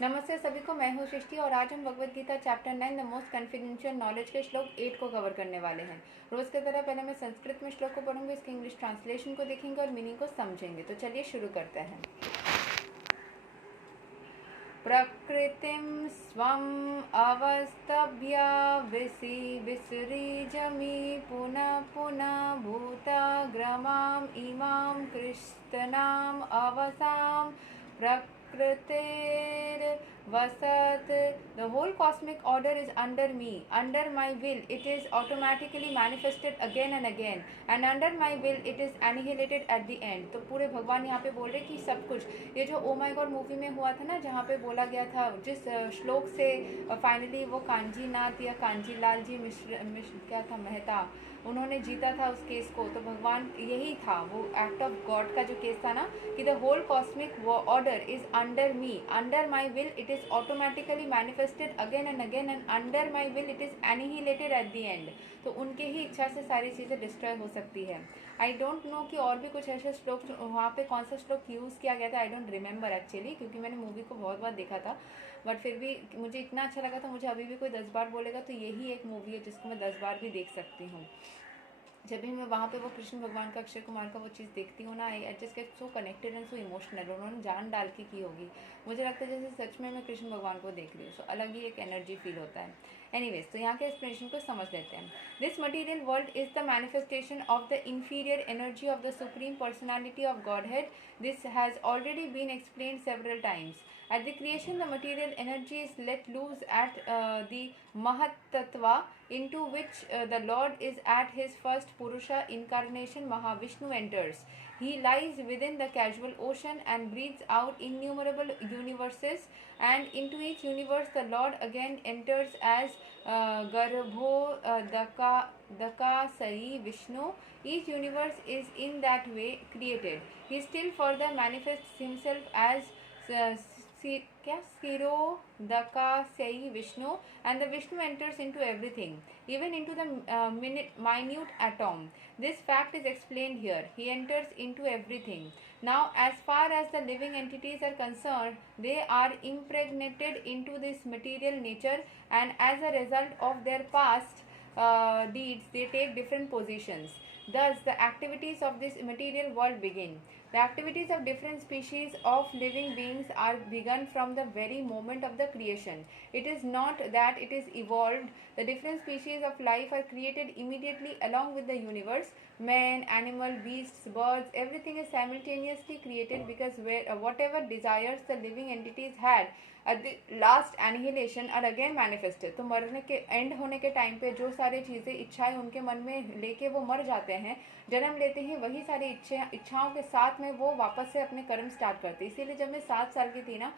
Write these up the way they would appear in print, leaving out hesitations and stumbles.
नमस्ते सभी को, मैं हूँ सृष्टि और आज हम Bhagavad Gita chapter 9 the most confidential knowledge के श्लोक 8 को कवर करने वाले हैं। रोज की तरह पहले मैं संस्कृत में श्लोक को पढ़ूंगी, इसके इंग्लिश ट्रांसलेशन को देखेंगे और मीनिंग को समझेंगे। तो चलिए शुरू करते हैं। प्रकृतिं स्वम् अवस्तभ्य विसृजमि पुनः पुनः भूताग्रमाम् इमां कृष्टनाम् अवसाम् प्रकृतेर्वसत्. The whole cosmic order is under me. Under my will it is automatically manifested again and again, and under my will it is annihilated at the end. तो पूरे भगवान यहाँ पे बोल रहे कि सब कुछ, ये जो ओ माय गॉड मूवी में हुआ था ना, जहाँ पे बोला गया था जिस श्लोक से फाइनली वो कांजी नाथ या कांजी लाल जी मिश्र क्या था मेहता, उन्होंने जीता था उस केस को। तो भगवान यही था, वो एक्ट ऑफ गॉड का जो केस था ना, कि the whole cosmic order is under me, under my will it is automatically manifested again and again, and under my will it is annihilated at the end. तो उनके ही इच्छा से सारी चीज़ें डिस्ट्रॉय हो सकती है. आई डोंट नो कि और भी कुछ ऐसे श्लोक वहाँ पे कौन सा श्लोक यूज़ किया गया था, आई डोंट रिमेंबर एक्चुअली, क्योंकि मैंने मूवी को बहुत बार देखा था. बट फिर भी मुझे इतना अच्छा लगा था, मुझे अभी भी कोई 10 बार बोलेगा तो यही एक मूवी है जिसको मैं 10 बार भी देख सकती हूँ. जब भी मैं वहाँ पे वो कृष्ण भगवान का, अक्षय कुमार का वो चीज़ देखती हूँ ना, I just get so connected and so emotional. उन्होंने जान डाल के की होगी, मुझे लगता है जैसे सच में मैं कृष्ण भगवान को देख रही हूँ. सो अलग ही एक एनर्जी फील होता है. एनीवेज, तो यहाँ के एक्सप्लेनेशन को समझ लेते हैं. This material world is the manifestation of the inferior energy of the supreme personality of Godhead. This has already been explained several times. At the creation, the material energy is let loose at the Mahat Tattva, into which the Lord is at his first Purusha incarnation. Mahavishnu enters. He lies within the casual ocean and breathes out innumerable universes, and into each universe the Lord again enters as Garbho Dakasari Vishnu. Each universe is in that way created. He still further manifests himself as Skiro Dakasai Vishnu, and the Vishnu enters into everything, even into the minute atom. This fact is explained here. He enters into everything. Now, as far as the living entities are concerned, they are impregnated into this material nature, and as a result of their past deeds, they take different positions. Thus, the activities of this material world begin. The activities of different species of living beings are begun from the very moment of the creation. It is not that it is evolved. The different species of life are created immediately along with the universe. Man, animal, beasts, birds, everything is simultaneously created, because whatever desires the living entities had at the last annihilation are again manifested. तो मरने के and होने के time पे जो सारी चीज़ें इच्छाएं उनके मन में लेके वो मर जाते हैं, जन्म लेते हैं, वही सारी इच्छाओं के साथ में वो वापस से अपने कर्म स्टार्ट करते हैं. इसीलिए जब मैं 7 साल की थी ना,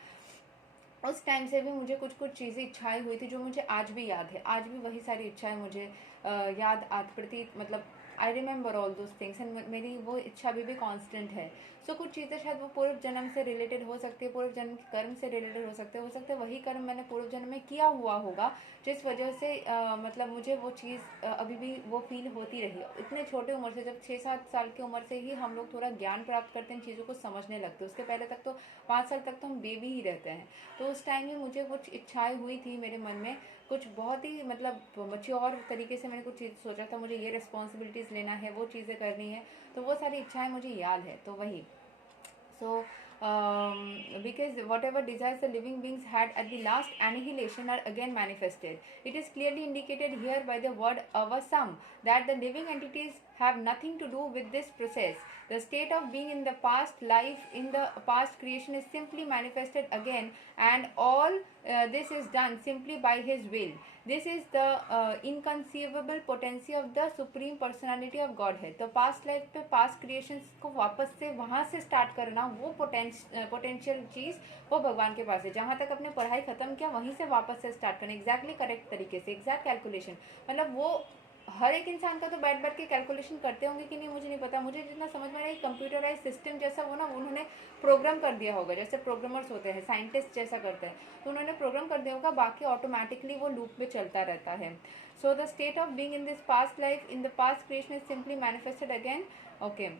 उस टाइम से भी मुझे कुछ कुछ चीज़ें इच्छाएं हुई थी जो मुझे आज भी याद है. आज भी वही सारी इच्छाएं मुझे याद प्रतीत, मतलब I remember all those things, and मेरी वो इच्छा अभी भी कांस्टेंट है. सो कुछ चीज़ें शायद वो पूर्व जन्म से रिलेटेड हो सकती है, पूर्व जन्म के कर्म से रिलेटेड हो सकते है वही कर्म मैंने पूर्व जन्म में किया हुआ होगा, जिस वजह से मतलब मुझे वो चीज़ अभी भी वो फील होती रही. इतने छोटे उम्र से, जब 6-7 साल की उम्र से ही हम लोग थोड़ा ज्ञान प्राप्त करते हैं, चीज़ों को समझने लगते हैं. उसके पहले तक तो 5 साल तक तो हम बेबी ही रहते हैं. तो उस टाइम में मुझे कुछ इच्छाएं हुई थी मेरे मन में, कुछ बहुत ही मतलब मच्योर तरीके से मैंने कुछ चीज़ सोचा था, मुझे ये रिस्पॉन्सिबिलिटीज़ लेना है, वो चीज़ें करनी है. तो वो सारी इच्छाएं मुझे याद है. तो वही, so because whatever desires the living beings had at the last annihilation are again manifested. It is clearly indicated here by the word avasam that the living entities have nothing to do with this process. The state of being in the past life, in the past creation, is simply manifested again, and all this is done simply by his will. This is the inconceivable potency of the supreme personality of Godhead. तो past life पे past creations को वापस से वहाँ से start करना, वो potential चीज़ वो भगवान के पास है. जहाँ तक अपने पढ़ाई खत्म किया वहीं से वापस से स्टार्ट करना, एग्जैक्टली करेक्ट तरीके से, एग्जैक्ट कैलकुलेशन. मतलब वो हर एक इंसान का तो बैठ बैठ के कैलकुलेशन करते होंगे कि नहीं, मुझे नहीं पता. मुझे जितना समझ में आया, कंप्यूटराइज सिस्टम जैसा वो ना, उन्होंने प्रोग्राम कर दिया होगा, जैसे प्रोग्रामर्स होते हैं, साइंटिस्ट जैसा करते हैं, तो उन्होंने प्रोग्राम कर दिया होगा, बाकी ऑटोमेटिकली वो लूप में चलता रहता है. So the state of being in this past life, in the past creation, is simply manifested again Okay.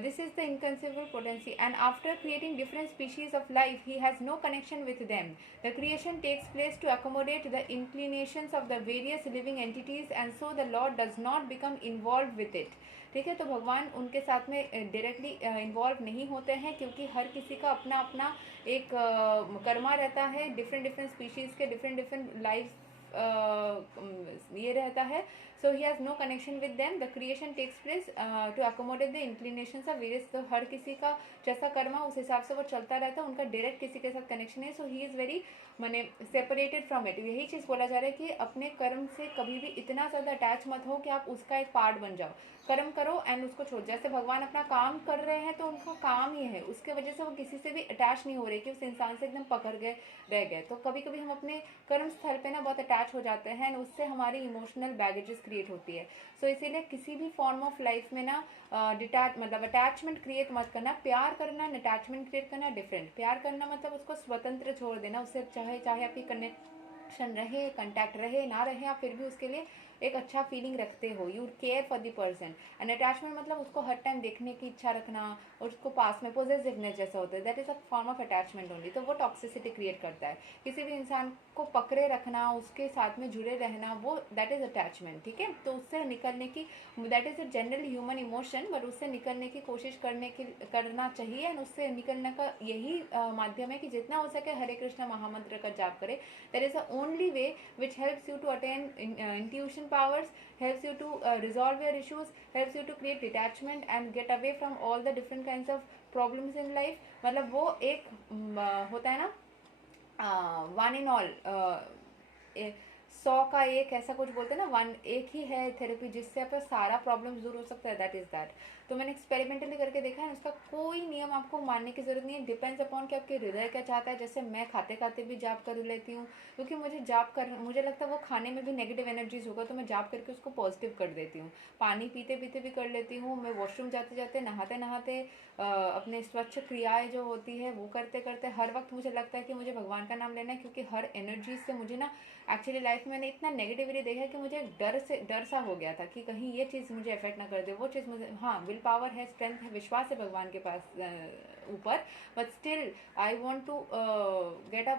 This is the inconceivable potency, and after creating different species of life, he has no connection with them. The creation takes place to accommodate the inclinations of the various living entities, and so the Lord does not become involved with it. ठीक है, तो भगवान उनके साथ में directly involve नहीं होते हैं, क्योंकि हर किसी का अपना अपना एक कर्मा रहता है, डिफरेंट डिफरेंट स्पीशीज़ के डिफरेंट डिफरेंट लाइफ ये रहता है. So he has no connection with them. The creation takes place to accommodate the inclinations of various. तो हर किसी का जैसा कर्म है उस हिसाब से वो चलता रहता है, उनका डायरेक्ट किसी के साथ कनेक्शन है. सो ही इज़ वेरी माने सेपरेटेड फ्रॉम इट. यही चीज़ बोला जा रहा है कि अपने कर्म से कभी भी इतना ज़्यादा अटैच मत हो कि आप उसका एक पार्ट बन जाओ. कर्म करो एंड उसको छोड़. जैसे भगवान अपना काम कर रहे हैं तो उनका काम ही है, उसके वजह से वो किसी से भी अटैच नहीं हो रहे कि उस इंसान से एकदम पकड़ गए रह गए. तो कभी कभी हम अपने कर्म स्थल पे ना बहुत अटैच हो जाते हैं एंड उससे हमारी इमोशनल बैगेजेस क्रिएट होती है. सो इसीलिए किसी भी फॉर्म ऑफ लाइफ में ना मतलब अटैचमेंट क्रिएट मत करना. प्यार करना एंड अटैचमेंट क्रिएट करना डिफरेंट. प्यार करना मतलब उसको स्वतंत्र छोड़ देना, उससे चाहे चाहे आपकी कनेक्शन रहे, कंटैक्ट रहे ना रहे, आप फिर भी उसके लिए एक अच्छा फीलिंग रखते हो. You care for the person. And attachment मतलब उसको हर टाइम देखने की इच्छा रखना और उसको पास में पोजेसिवनेस जैसा होता है. That is a form of attachment only. तो वो टॉक्सिसिटी क्रिएट करता है. किसी भी इंसान को पकड़े रखना, उसके साथ में जुड़े रहना, वो दैट इज़ अटैचमेंट. ठीक है, तो उससे निकलने की, that is a general human emotion, but उससे निकलने की कोशिश करना चाहिए. एंड उससे निकलने का यही माध्यम है कि जितना हो सके हरे कृष्ण महामंत्र का जाप करें. That is the only way which helps you to attain intuition powers, helps you to resolve your issues, helps you to create detachment and get away from all the different kinds of problems in life. मतलब वो एक होता है ना one in all, 100 का एक, ऐसा कुछ बोलते हैं ना, वन एक ही है थेरेपी जिससे आपका सारा प्रॉब्लम दूर हो सकता है. That is that. तो मैंने एक्सपेरिमेंटली करके देखा है. उसका कोई नियम आपको मानने की ज़रूरत नहीं है. डिपेंड्स अपॉन कि आपके हृदय क्या चाहता है. जैसे मैं खाते खाते भी जाप कर लेती हूँ, क्योंकि मुझे लगता है वो खाने में भी नेगेटिव एनर्जीज होगा, तो मैं जाप करके उसको पॉजिटिव कर देती हूँ. पानी पीते पीते भी कर लेती हूँ. मैं वॉशरूम जाते जाते, नहाते नहाते, अपने स्वच्छ क्रियाएं जो होती है वो करते करते, हर वक्त मुझे लगता है कि मुझे भगवान का नाम लेना है. क्योंकि हर एनर्जी से मुझे ना एक्चुअली लाइफ में मैंने इतना नेगेटिविटी देखा है कि मुझे डर सा हो गया था कि कहीं ये चीज़ मुझे अफेक्ट ना कर दे, वो चीज़ मुझे. हाँ, विल पावर है, स्ट्रेंथ है, विश्वास है भगवान के पास ऊपर, but still I want to get a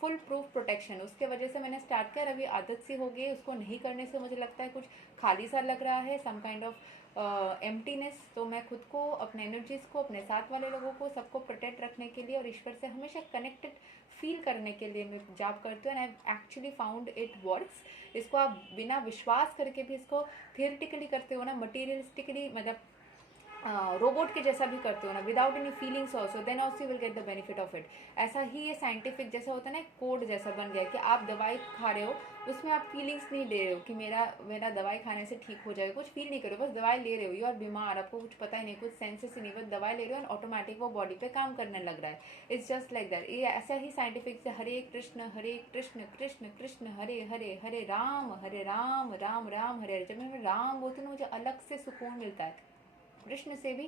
foolproof protection. उसके वजह से मैंने स्टार्ट किया. अभी आदत सी हो गई, उसको नहीं करने से मुझे लगता है कुछ खाली सा लग रहा है, सम काइंड ऑफ एम्प्टीनेस. तो मैं खुद को, अपने एनर्जीज को, अपने साथ वाले लोगों को, सबको प्रोटेक्ट रखने के लिए और ईश्वर से हमेशा कनेक्टेड फील करने के लिए मैं जाप करती हूँ. And I actually found it works. इसको आप बिना विश्वास करके भी इसको थियोरिटिकली करते हो ना, मटीरियलिस्टिकली मतलब रोबोट के जैसा भी करते हो ना, without any feelings also, then also you will get the benefit of it. ऐसा ही ये साइंटिफिक जैसा होता है ना, कोड जैसा बन गया कि आप दवाई खा रहे हो, उसमें आप फीलिंग्स नहीं ले रहे हो कि मेरा दवाई खाने से ठीक हो जाएगा. कुछ फील नहीं करो, बस दवाई ले रहे हो. यू आर बीमार, आपको कुछ पता ही नहीं, कुछ सेंसेस ही नहीं, बस दवाई ले रहे हो और ऑटोमेटिक वो बॉडी पे काम करने लग रहा है. It's just like that. ये ऐसा ही साइंटिफिक से हरे कृष्ण कृष्ण कृष्ण हरे हरे, हरे राम राम राम हरे हरे. जब मैं राम बोलती हूँ मुझे अलग से सुकून मिलता है. कृष्ण से भी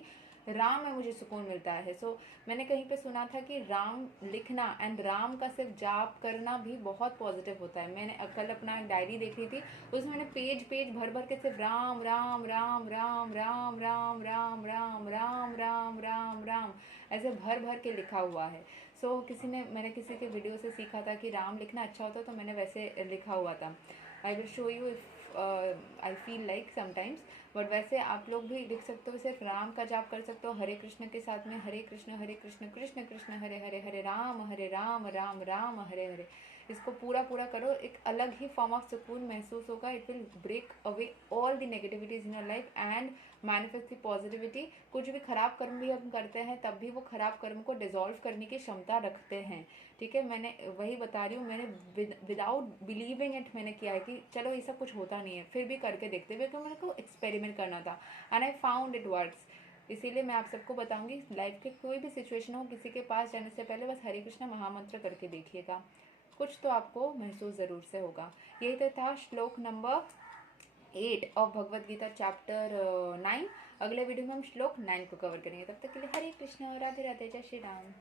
राम में मुझे सुकून मिलता है. सो मैंने कहीं पे सुना था कि राम लिखना एंड राम का सिर्फ जाप करना भी बहुत पॉजिटिव होता है. मैंने कल अपना एक डायरी देख रही थी, उसमें मैंने पेज भर भर के सिर्फ राम राम राम राम राम राम राम राम राम राम राम राम ऐसे भर भर के लिखा हुआ है. सो मैंने किसी के वीडियो से सीखा था कि राम लिखना अच्छा होता है, तो मैंने वैसे लिखा हुआ था. I will show you if I feel like sometimes. But वैसे आप लोग भी लिख सकते हो, सिर्फ राम का जाप कर सकते हो हरे कृष्ण के साथ में. हरे कृष्ण कृष्ण कृष्ण हरे हरे, हरे राम राम राम हरे हरे. इसको पूरा करो, एक अलग ही फॉर्म ऑफ सुकून महसूस होगा. It will break away all the negativities in your life and manifest the positivity. कुछ भी खराब कर्म भी हम करते हैं तब भी वो खराब कर्म को डिजॉल्व करने की क्षमता रखते हैं. ठीक है, मैंने वही बता रही हूँ. मैंने विदाउट बिलीविंग इट मैंने किया है कि चलो ये सब कुछ होता नहीं है, फिर भी करके देखते हुए, क्योंकि मेरे को एक्सपेरिमेंट करना था and I found it works. इसीलिए मैं आप सबको बताऊंगी, लाइफ के कोई भी सिचुएशन हो, किसी के पास जाने से पहले बस हरे कृष्णा महामंत्र करके देखिएगा, कुछ तो आपको महसूस ज़रूर से होगा. यही तो था श्लोक number 8 of Bhagavad Gita chapter 9. अगले वीडियो में हम श्लोक 9 को कवर करेंगे. तब तक के लिए हरे कृष्ण, राधे राधे, जय श्री राम.